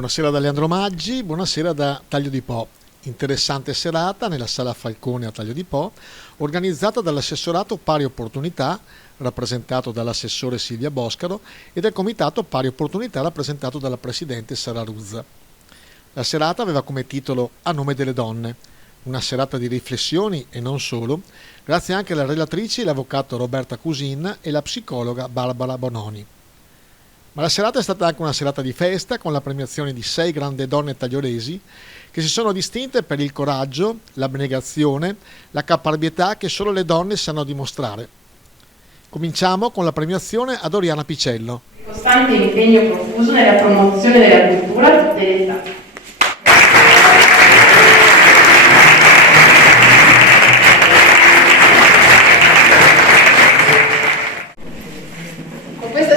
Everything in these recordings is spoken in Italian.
Buonasera da Leandro Maggi, buonasera da Taglio di Po. Interessante serata nella Sala Falcone a Taglio di Po, organizzata dall'assessorato Pari Opportunità, rappresentato dall'assessore Silvia Boscaro, e del comitato Pari Opportunità, rappresentato dalla presidente Sara Ruzza. La serata aveva come titolo A nome delle donne, una serata di riflessioni e non solo, grazie anche alle relatrici l'avvocato Roberta Cusin e la psicologa Barbara Bononi. Ma la serata è stata anche una serata di festa con la premiazione di 6 grandi donne tagliolesi che si sono distinte per il coraggio, l'abnegazione, la caparbietà che solo le donne sanno dimostrare. Cominciamo con la premiazione ad Oriana Picello. Costante impegno profuso nella promozione della cultura a tutte le età.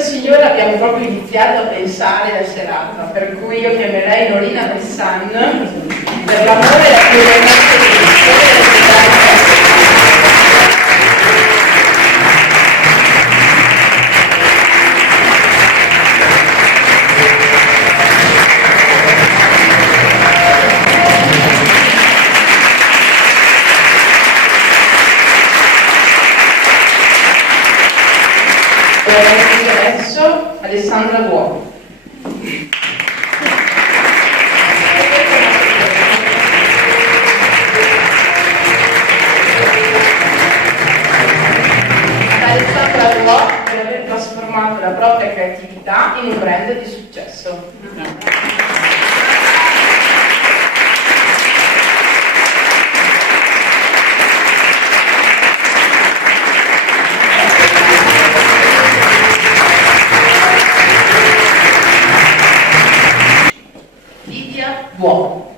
Signora, abbiamo proprio iniziato a pensare la serata, per cui io chiamerei Norina Bressan per l'amore e la crudeltà adesso Alessandra Duomo. Alessandra Duomo per aver trasformato la propria creatività in un brand di successo. Buono.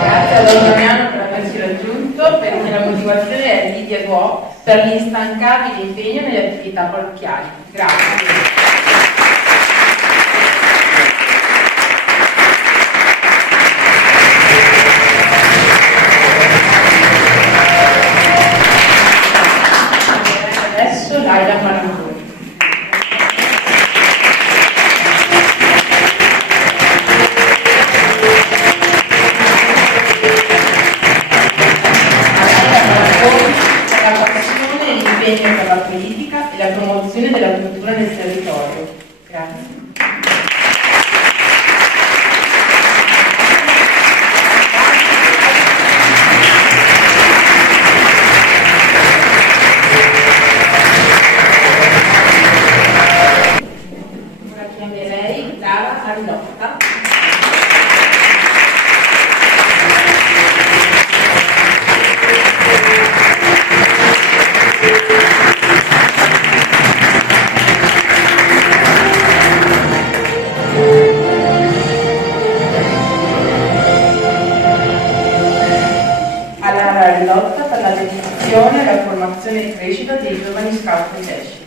Grazie a Don Damiano per averci raggiunto, perché la motivazione è Lidia Duò per l'instancabile impegno nelle attività parrocchiali. Grazie. Laila Marangoni. La passione e l'impegno per la politica e la promozione della cultura nel territorio. Grazie. Arlotta. Alla Arlotta per la dedizione e la formazione e crescita dei giovani scout e pesci.